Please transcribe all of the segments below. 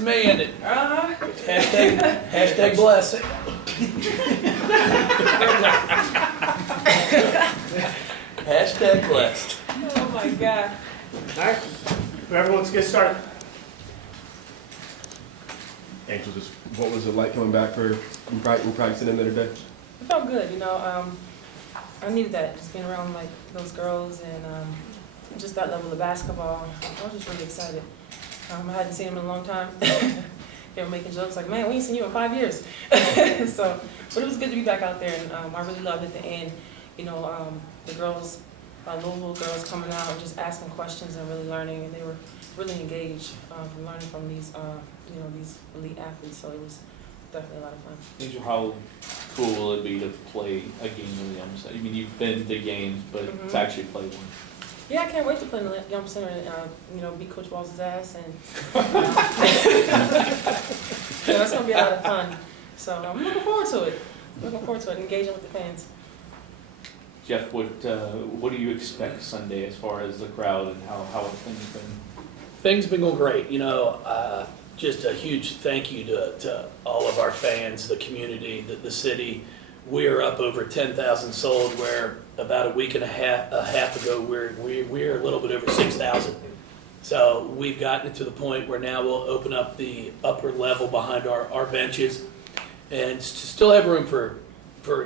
command it. Hashtag bless it. Hashtag blessed. Oh my God. All right, whoever wants to get started. Angel, just what was it like coming back from practicing in there today? It felt good, you know. I needed that, just being around like those girls and just that level of basketball. I was just really excited. I hadn't seen them in a long time. They were making jokes like, man, we ain't seen you in 5 years. So, but it was good to be back out there, and I really loved at the end, you know, the girls, Louisville girls coming out and just asking questions and really learning, and they were really engaged from learning from these, you know, these elite athletes. So it was definitely a lot of fun. Angel, how cool will it be to play a game in the Yum Center? I mean, you've been to games, but to actually play one. Yeah, I can't wait to play in the Yum Center and, you know, beat Coach Walz's ass, and you know, it's gonna be a lot of fun. So I'm looking forward to it. Engaging with the fans. Jeff, what do you expect Sunday as far as the crowd and how have things been? Things have been going great. You know, just a huge thank you to all of our fans, the community, the city. We are up over 10,000 sold, where about a week and a half ago, we're a little bit over 6,000. So we've gotten to the point where now we'll open up the upper level behind our benches, and still have room for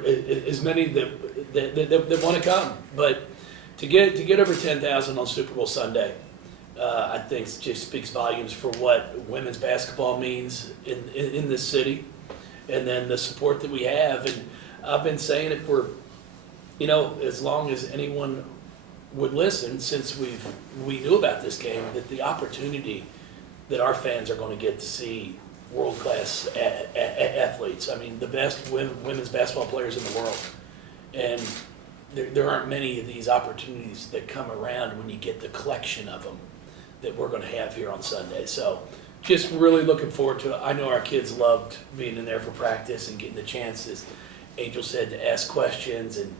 as many that want to come. But to get over 10,000 on Super Bowl Sunday, I think just speaks volumes for what women's basketball means in this city, and then the support that we have. And I've been saying it for, you know, as long as anyone would listen, since we knew about this game, that the opportunity that our fans are going to get to see world-class athletes. I mean, the best women's basketball players in the world. And there aren't many of these opportunities that come around when you get the collection of them that we're going to have here on Sunday. So just really looking forward to it. I know our kids loved being in there for practice and getting the chances, Angel said, to ask questions and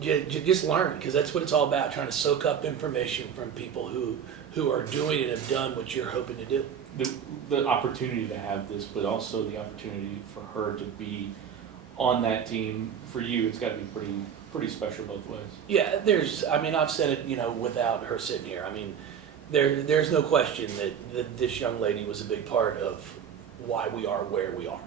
just learn, because that's what it's all about, trying to soak up information from people who are doing and have done what you're hoping to do. The opportunity to have this, but also the opportunity for her to be on that team, for you, it's got to be pretty special both ways. Yeah, I've said it, you know, without her sitting here. I mean, there's no question that this young lady was a big part of why we are where we are.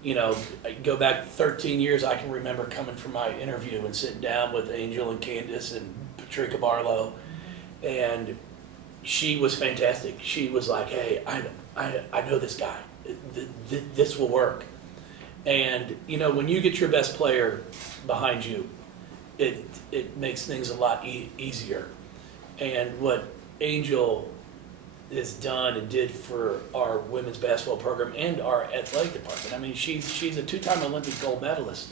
You know, I go back 13 years, I can remember coming from my interview and sitting down with Angel and Candace and Patricia Barlow, and she was fantastic. She was like, hey, I know this guy. This will work. And, you know, when you get your best player behind you, it makes things a lot easier. And what Angel has done and did for our women's basketball program and our athletic department. I mean, she's a two-time Olympic gold medalist,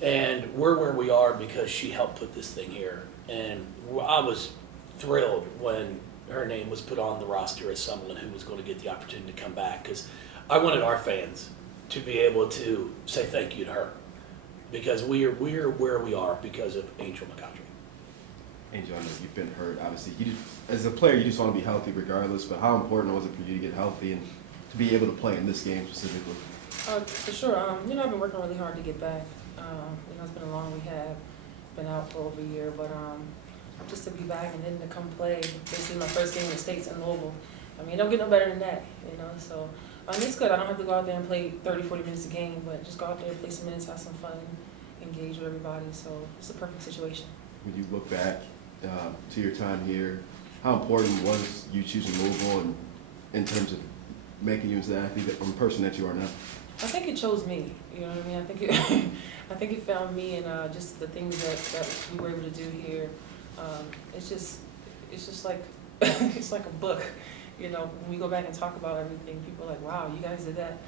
and we're where we are because she helped put this thing here. And I was thrilled when her name was put on the roster as someone who was going to get the opportunity to come back, because I wanted our fans to be able to say thank you to her, because we are where we are because of Angel McCoughtry. Angel, I know you've been hurt. Obviously, as a player, you just want to be healthy regardless. But how important was it for you to get healthy and to be able to play in this game specifically? For sure. You know, I've been working really hard to get back. You know, it's been a long rehab. Been out for over a year, but just to be back and then to come play. This is my first game in the States in Louisville. I mean, don't get no better than that, you know. So it's good. I don't have to go out there and play 30, 40 minutes a game, but just go out there, play some minutes, have some fun, engage with everybody. So it's a perfect situation. When you look back to your time here, how important was you choosing Louisville and in terms of making you into the athlete or the person that you are now? I think it chose me. You know what I mean? I think it found me, and just the things that we were able to do here. It's just like it's like a book. You know, when we go back and talk about everything, people are like, wow, you guys did that.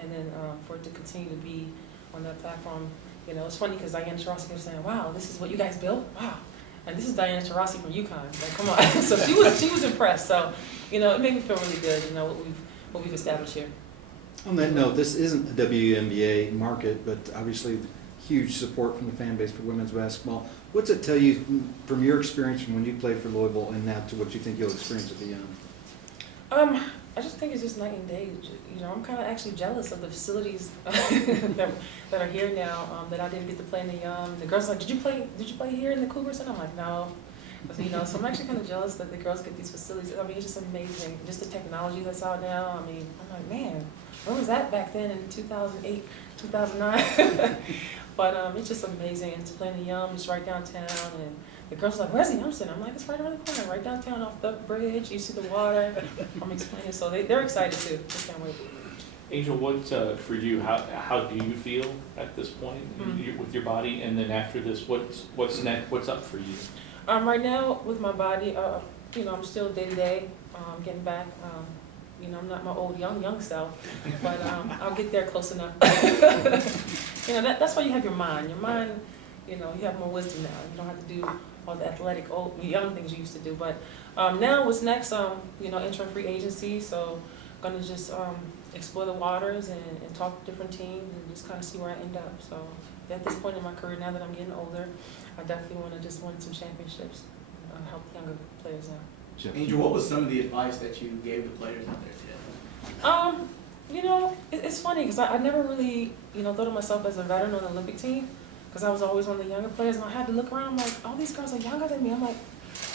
And then for it to continue to be on that platform, you know, it's funny because Diana Taurasi kept saying, wow, this is what you guys built? Wow. And this is Diana Taurasi from UConn. Like, come on. So she was impressed. So, you know, it made me feel really good, you know, what we've established here. On that note, this isn't a WNBA market, but obviously huge support from the fan base for women's basketball. What's it tell you from your experience from when you played for Louisville and now to what you think you'll experience at the end? I just think it's just night and day. You know, I'm kind of actually jealous of the facilities that are here now, that I didn't get to play in the young. The girls are like, did you play here in the Cougars? And I'm like, no. But, you know, so I'm actually kind of jealous that the girls get these facilities. I mean, it's just amazing. Just the technology that's out now. I mean, I'm like, man, where was that back then in 2008, 2009? But it's just amazing. And to play in the Yum, it's right downtown. And the girls are like, where's the Yum Center? I'm like, it's right around the corner, right downtown off the bridge. You see the water. I'm explaining. So they're excited too. They can't wait. Angel, what, for you, how do you feel at this point with your body? And then after this, what's next? What's up for you? Right now, with my body, you know, I'm still day to day, getting back. You know, I'm not my old young self, but I'll get there close enough. You know, that's why you have your mind. Your mind, you know, you have more wisdom now. You don't have to do all the athletic young things you used to do. But now, what's next? You know, entering free agency, so I'm gonna just explore the waters and talk to different teams and just kind of see where I end up. So at this point in my career, now that I'm getting older, I definitely want to just win some championships, help younger players out. Jeff. Angel, what was some of the advice that you gave the players out there today? You know, it's funny because I never really, you know, thought of myself as a veteran on the Olympic team because I was always one of the younger players, and I had to look around. I'm like, all these girls are younger than me. I'm like,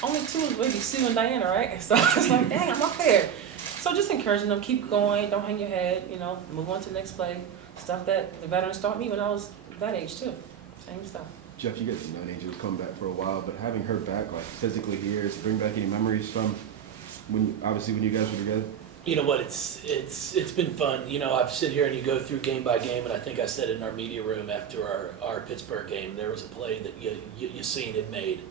only two is maybe Sue and Diana, right? So it's like, dang, I'm up there. So just encouraging them, keep going, don't hang your head, you know, move on to the next play. Stuff that the veterans taught me when I was that age too. Same stuff. Jeff, you get to know Angel, come back for a while, but having her back, like physically here, does it bring back any memories from when you guys were together? You know what, it's been fun. You know, I've sit here and you go through game by game, and I think I said in our media room after our Pittsburgh game, there was a play that you seen it made,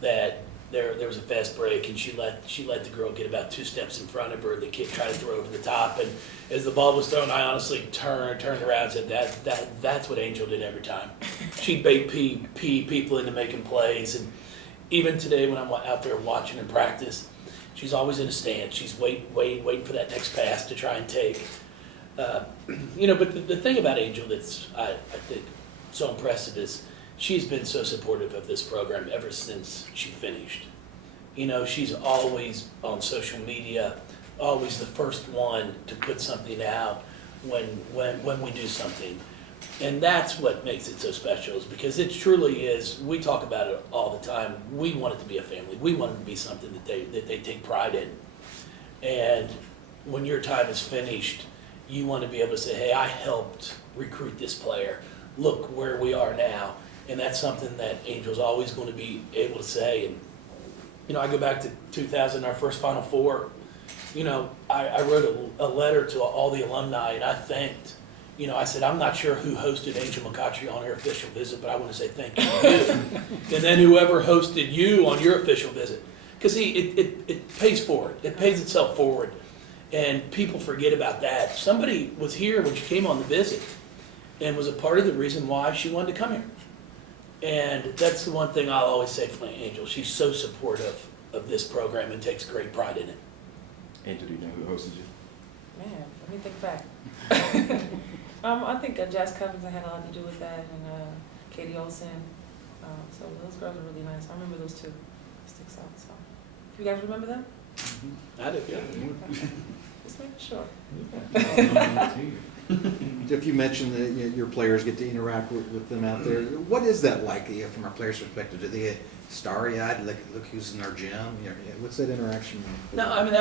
that there was a fast break, and she let the girl get about 2 steps in front of her. The kid tried to throw over the top, and as the ball was thrown, I honestly turned around and said, that's what Angel did every time. She'd bait people into making plays, and even today when I'm out there watching in practice, she's always in a stand. She's waiting for that next pass to try and take. You know, but the thing about Angel that's I think so impressive is she's been so supportive of this program ever since she finished. You know, she's always on social media, always the first one to put something out when we do something. And that's what makes it so special, is because it truly is, we talk about it all the time, we want it to be a family. We want it to be something that they take pride in. And when your time is finished, you want to be able to say, hey, I helped recruit this player. Look where we are now. And that's something that Angel's always going to be able to say. And, you know, I go back to 2000, our first Final Four. You know, I wrote a letter to all the alumni, and I thanked, you know, I said, I'm not sure who hosted Angel McCoughtry on her official visit, but I want to say thank you to you. And then whoever hosted you on your official visit. Because, see, it pays forward. It pays itself forward. And people forget about that. Somebody was here when she came on the visit and was a part of the reason why she wanted to come here. And that's the one thing I'll always say for Angel. She's so supportive of this program and takes great pride in it. Angel, do you know who hosted you? Man, let me think back. I think Jazz Covington had a lot to do with that, and Katie Olsen. So those girls are really nice. I remember those two. Sticks out. So, you guys remember them? I do, yeah. Just making sure. Jeff, you mentioned that your players get to interact with them out there. What is that like from our players' perspective? Do they get starry-eyed, look who's in our gym? What's that interaction like? No, I mean,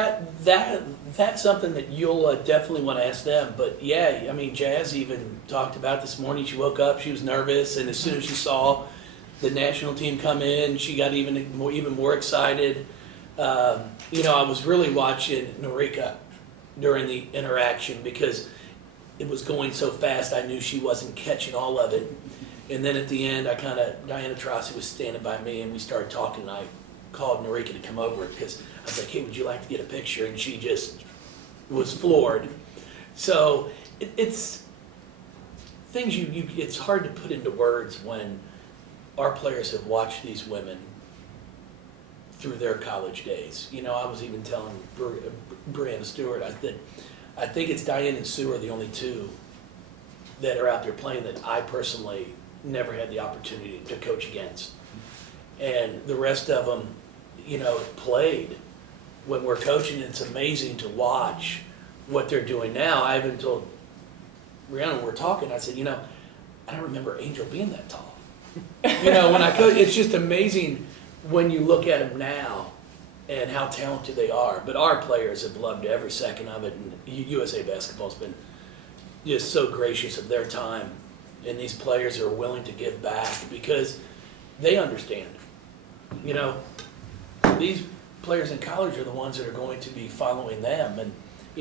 that's something that you'll definitely want to ask them. But yeah, I mean, Jazz even talked about this morning. She woke up, she was nervous, and as soon as she saw the national team come in, she got even more excited. You know, I was really watching Norika during the interaction because it was going so fast. I knew she wasn't catching all of it. And then at the end, Diana Taurasi was standing by me, and we started talking, and I called Norika to come over because I was like, hey, would you like to get a picture? And she just was floored. So it's things it's hard to put into words when our players have watched these women through their college days. You know, I was even telling Brianna Stewart, I think it's Diane and Sue are the only two that are out there playing that I personally never had the opportunity to coach against. And the rest of them, you know, played when we're coaching, it's amazing to watch what they're doing now. I even told Rihanna, when we're talking, I said, I don't remember Angel being that tall. When I coach, it's just amazing when you look at them now and how talented they are. But our players have loved every second of it, and USA Basketball's been just so gracious of their time. And these players are willing to give back because they understand. These players in college are the ones that are going to be following them. And,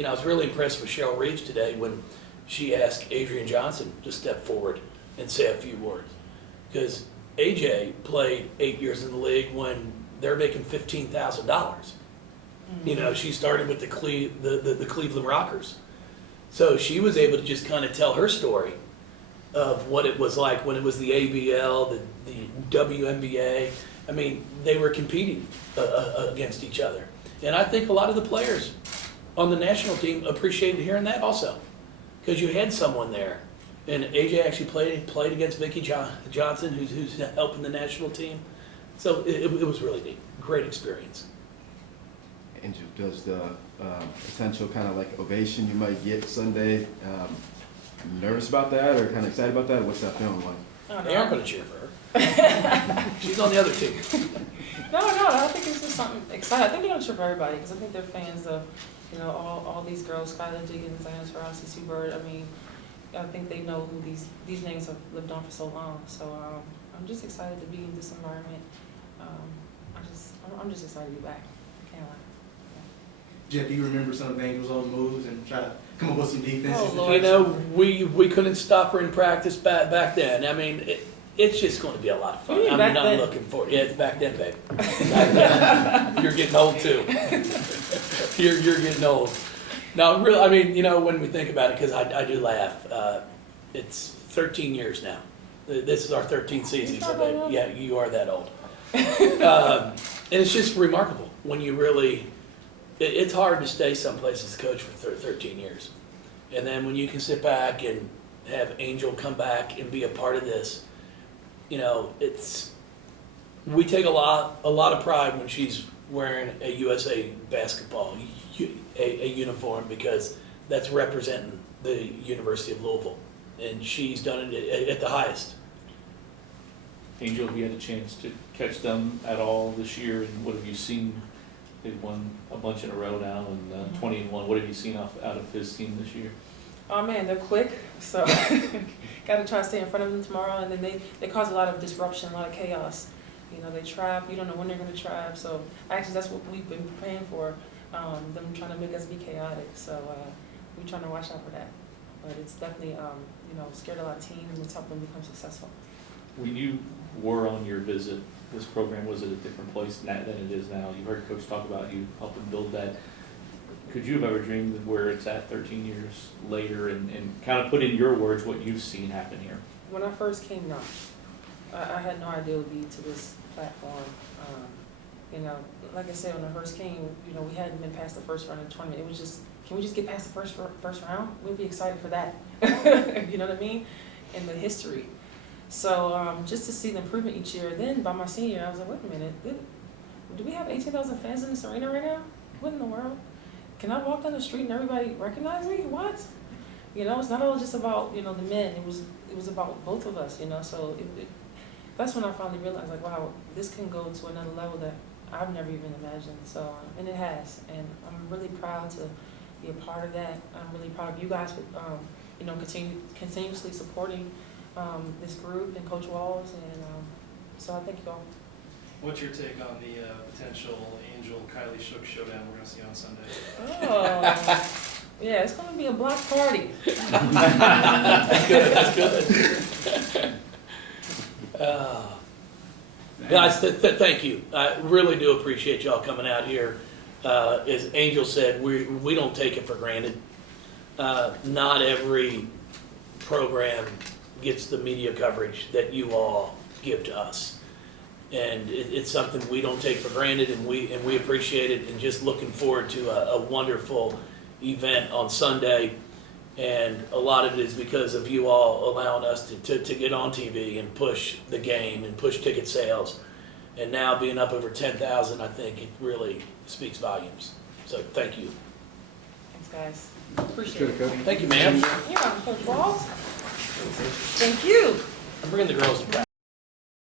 I was really impressed with Cheryl Reeves today when she asked Adrian Johnson to step forward and say a few words. Because AJ played 8 years in the league when they're making $15,000. She started with the Cleveland Rockers. So she was able to just kind of tell her story of what it was like when it was the ABL, the WNBA. I mean, they were competing against each other. And I think a lot of the players on the national team appreciated hearing that also, because you had someone there. And AJ actually played against Vicki Johnson, who's helping the national team. So it was really neat. Great experience. Angel, does the potential kind of like ovation you might get Sunday, nervous about that or kind of excited about that? What's that feeling like? They aren't going to cheer for her. She's on the other team. No, I think it's just something exciting. I think they're going to cheer for everybody because I think they're fans of, all these girls, Skylar Diggins, Diana Taurasi, Sue Bird. I mean, I think they know who these names have lived on for so long. So I'm just excited to be in this environment. I'm just excited to be back. I can't lie. Jeff, do you remember some of the Angels' old moves and try to come up with some defenses? Oh, Lord. We couldn't stop her in practice back then. I mean, it's just going to be a lot of fun. You mean back I'm then? looking forward. Yeah, it's back then, babe. Back then. You're getting old too. You're getting old. No, really. I mean, when we think about it, because I do laugh. It's 13 years now. This is our 13th season. So, babe, yeah, you are that old. And it's just remarkable when you really. It's hard to stay someplace as a coach for 13 years. And then when you can sit back and have Angel come back and be a part of this, we take a lot of pride when she's wearing a USA Basketball a uniform, because that's representing the University of Louisville. And she's done it at the highest. Angel, have you had a chance to catch them at all this year, and what have you seen? They've won a bunch in a row now, and 20-1. What have you seen out of his team this year? Oh man, they're quick, so got to try to stay in front of them tomorrow. And then they cause a lot of disruption, a lot of chaos. They trap. You don't know when they're going to trap. So actually, that's what we've been preparing for. Them trying to make us be chaotic. So we're trying to watch out for that. But it's definitely scared a lot of teams, and it's helped them become successful. When you were on your visit, this program was at a different place than it is now. You heard Coach talk about you helping build that. Could you have ever dreamed of where it's at 13 years later, and kind of put in your words what you've seen happen here? When I first came, no. I had no idea it would be to this platform. Like I said, when I first came, we hadn't been past the first round of the tournament. It was just, can we just get past the first round? We'd be excited for that. You know what I mean? And the history. So just to see the improvement each year. Then by my senior year, I was like, wait a minute, do we have 18,000 fans in this arena right now? What in the world? Can I walk down the street and everybody recognize me? What? It's not all just about, the men. It was about both of us, So that's when I finally realized, like, wow, this can go to another level that I've never even imagined. So, and it has. And I'm really proud to be a part of that. I'm really proud of you guys for, continuously supporting this group and Coach Walz. And so I thank you all. What's your take on the potential Angel-Kylie Shook showdown we're going to see on Sunday? Oh, yeah, it's going to be a block party. That's good. Guys, thank you. I really do appreciate y'all coming out here. As Angel said, we don't take it for granted. Not every program gets the media coverage that you all give to us. And it's something we don't take for granted, and we appreciate it, and just looking forward to a wonderful event on Sunday. And a lot of it is because of you all allowing us to get on TV and push the game and push ticket sales. And now being up over 10,000, I think it really speaks volumes. So thank you. Thanks, guys. Appreciate it. Coach. Thank you, ma'am. You're welcome, Coach Walz. Thank you. I'm bringing the girls to practice.